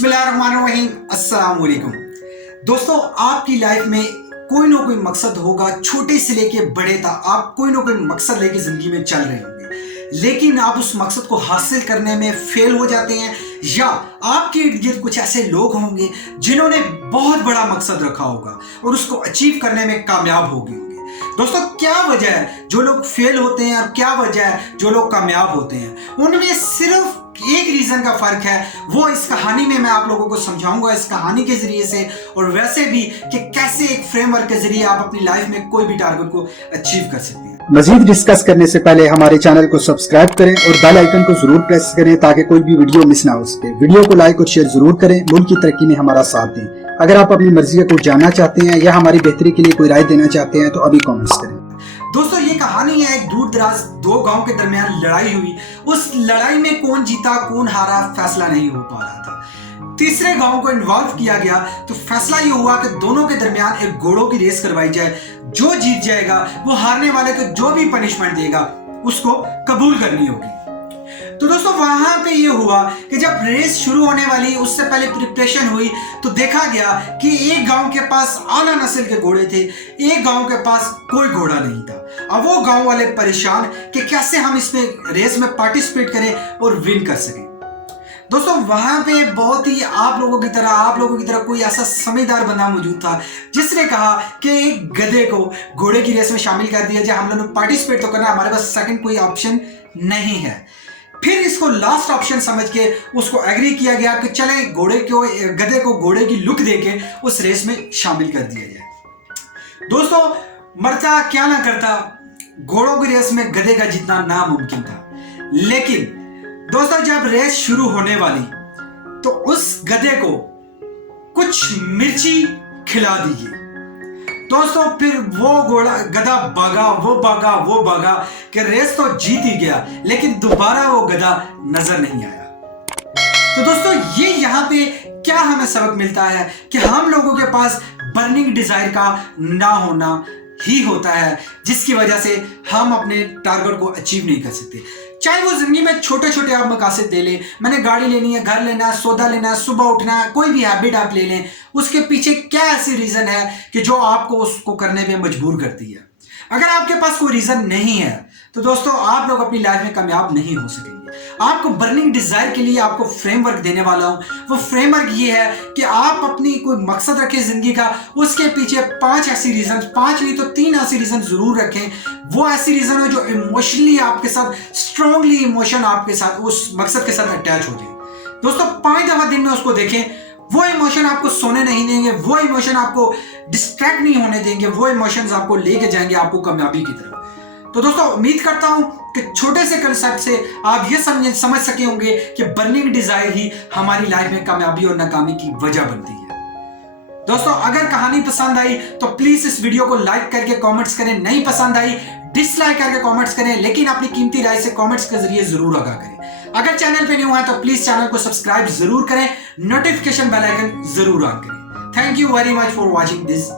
बिस्मिल्लाहिर्रहमानिर्रहीम, अस्सलाम वालेकुम। दोस्तों, आपकी लाइफ में कोई ना कोई मकसद होगा, छोटे से लेके बड़े तक आप कोई ना कोई मकसद लेके जिंदगी में चल रहे होंगे, लेकिन आप उस मकसद को हासिल करने में फेल हो जाते हैं, या आपके इर्द गिर्द कुछ ऐसे लोग होंगे जिन्होंने बहुत बड़ा मकसद रखा होगा और उसको अचीव करने में कामयाब हो गए होंगे। दोस्तों, क्या वजह है जो लोग फेल होते हैं और क्या वजह है जो लोग कामयाब होते हैं? उनमें सिर्फ एक रीजन का फर्क है, वो इस कहानी में मैं आप लोगों को समझाऊंगा, इस कहानी के जरिए से, और वैसे भी कि कैसे एक फ्रेमवर्क के जरिए आप अपनी लाइफ में कोई भी टारगेट को अचीव कर सकते हैं। मजीद डिस्कस करने से पहले हमारे चैनल को सब्सक्राइब करें और बेल आइकन को जरूर प्रेस करें ताकि कोई भी वीडियो मिस ना हो सके। वीडियो को लाइक और शेयर जरूर करें, मुल्क की तरक्की में हमारा साथ दें। अगर आप अपनी मर्जी को जानना चाहते हैं या हमारी बेहतरी के लिए कोई राय देना चाहते हैं तो अभी कमेंट्स करें। दोस्तों, ये कहानी है एक दूर दराज दो गांव के दरमियान लड़ाई हुई। उस लड़ाई में कौन जीता कौन हारा फैसला नहीं हो पा रहा था। तीसरे गांव को इन्वॉल्व किया गया तो फैसला ये हुआ कि दोनों के दरमियान एक घोड़ों की रेस करवाई जाए। जो जीत जाएगा वो हारने वाले को जो भी पनिशमेंट देगा उसको कबूल करनी होगी। तो दोस्तों, वहां पे ये हुआ कि जब रेस शुरू होने वाली उससे पहले प्रिपरेशन हुई तो देखा गया कि एक गांव के पास आला नस्ल के घोड़े थे, एक गांव के पास कोई घोड़ा नहीं था। अब वो गांव वाले परेशान कि कैसे हम इसमें रेस में पार्टिसिपेट करें और विन कर सकें। दोस्तों, वहां पे बहुत ही आप लोगों की तरह कोई ऐसा समझदार बंदा मौजूद था जिसने कहा कि एक गधे को घोड़े की रेस में शामिल कर दिया जाए, हम लोगों ने पार्टिसिपेट तो करना, हमारे पास सेकंड कोई ऑप्शन नहीं है। फिर इसको लास्ट ऑप्शन समझ के उसको एग्री किया गया कि चले गधे को घोड़े की लुक देके उस रेस में शामिल कर दिया जाए। दोस्तों, मरता क्या ना करता, घोड़ों की रेस में गधे का जीतना नामुमकिन था। लेकिन दोस्तों, जब रेस शुरू होने वाली तो उस गधे को कुछ मिर्ची खिला दी गई। दोस्तों, फिर वो गधा वो भागा कि रेस तो जीत ही गया, लेकिन दोबारा वो गधा नजर नहीं आया। तो दोस्तों, ये यहाँ पे क्या हमें सबक मिलता है कि हम लोगों के पास बर्निंग डिजायर का ना होना ही होता है जिसकी वजह से हम अपने टारगेट को अचीव नहीं कर सकते। चाहे वो जिंदगी में छोटे छोटे आप मकासद दे लें, मैंने गाड़ी लेनी है, घर लेना है, सौदा लेना है, सुबह उठना है, कोई भी हैबिट आप ले लें, उसके पीछे क्या ऐसी रीजन है कि जो आपको उसको करने में मजबूर करती है। अगर आपके पास कोई रीजन नहीं है तो दोस्तों, आप लोग अपनी लाइफ में कामयाब नहीं हो सकेंगे। आपको बर्निंग डिजायर के लिए आपको फ्रेमवर्क देने वाला हूं। वो फ्रेमवर्क ये है कि आप अपनी कोई मकसद रखें जिंदगी का, उसके पीछे 5 ऐसी रीजन, 5 नहीं तो 3 ऐसी रीजन जरूर रखें। वो ऐसी रीजन है जो इमोशनली आपके साथ, स्ट्रांगली इमोशन आपके साथ उस मकसद के साथ अटैच हो जाए। दोस्तों, 5 दफा दिन में उसको देखें। वो इमोशन आपको सोने नहीं देंगे, वो इमोशन आपको डिस्ट्रैक्ट नहीं होने देंगे, वो इमोशंस आपको लेके जाएंगे आपको कामयाबी की तरफ। तो दोस्तों, उम्मीद करता हूं कि छोटे से कंसेप्ट से आप ये समझ सके होंगे कि बर्निंग डिजायर ही हमारी लाइफ में कामयाबी और नाकामी की वजह बनती है। दोस्तों, अगर कहानी पसंद आई तो प्लीज इस वीडियो को लाइक करके कमेंट्स करें, नहीं पसंद आई डिसलाइक करके कमेंट्स करें, लेकिन अपनी कीमती राय से कमेंट्स के जरिए जरूर आगाह करें। अगर चैनल पे न्यू है तो प्लीज चैनल को सब्सक्राइब जरूर करें, नोटिफिकेशन बेल आइकन जरूर ऑन करें। Thank you very much for watching this